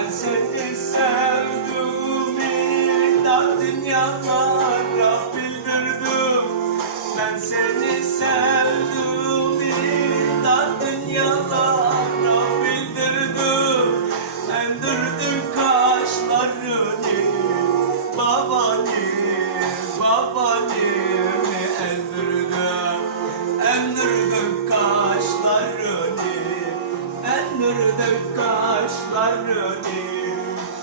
Ben seni sevdiğimi da dünyalara bildirdim Ben seni Endirdim kaşlarını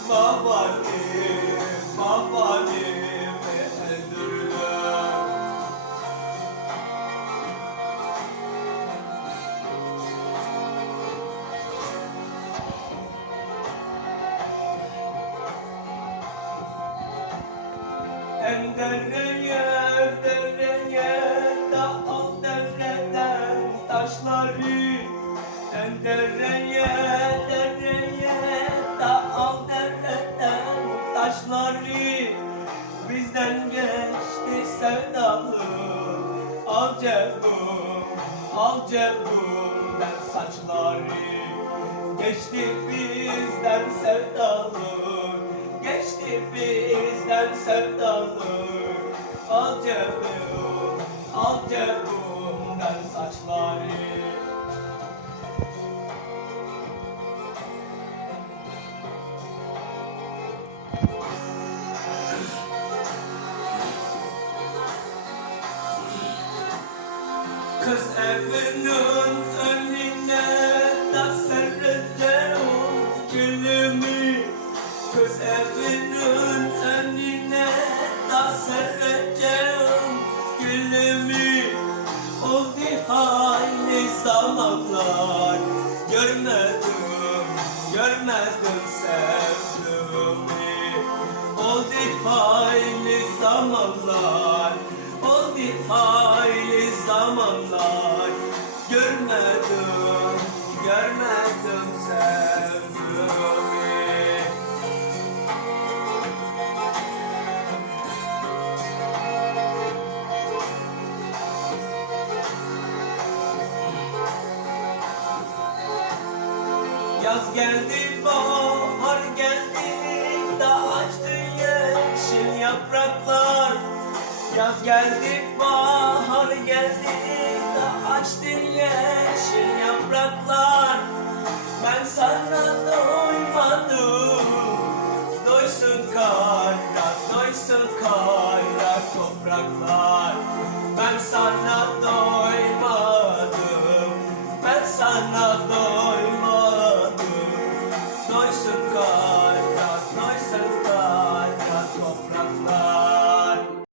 babanı babanı endirdim En dereye dereye da al dereden taşları En dereye Al cebum, al cebumden saçları. Geçti bizden sevdalı Geçti bizden sevdalı. Al cebum, al cebumden Kız evinin önüne da sereceğim gülümü? Kız evinin önüne da sereceğim gülümü? Oldu hayli zamanlar görmedim, görmedim sevdiğimi Oldu hayli zamanlar, oldu hayli zamanlar Görmedim, görmedim sevdiğimi Yaz geldi, bahar geldi, Yaz geldi, bahar geldi, da açtı yeşil yapraklar. Ben sana doymadım, doysun kara, doysun kara topraklar. Ben sana doymadım, ben sana doymadım, doysun kara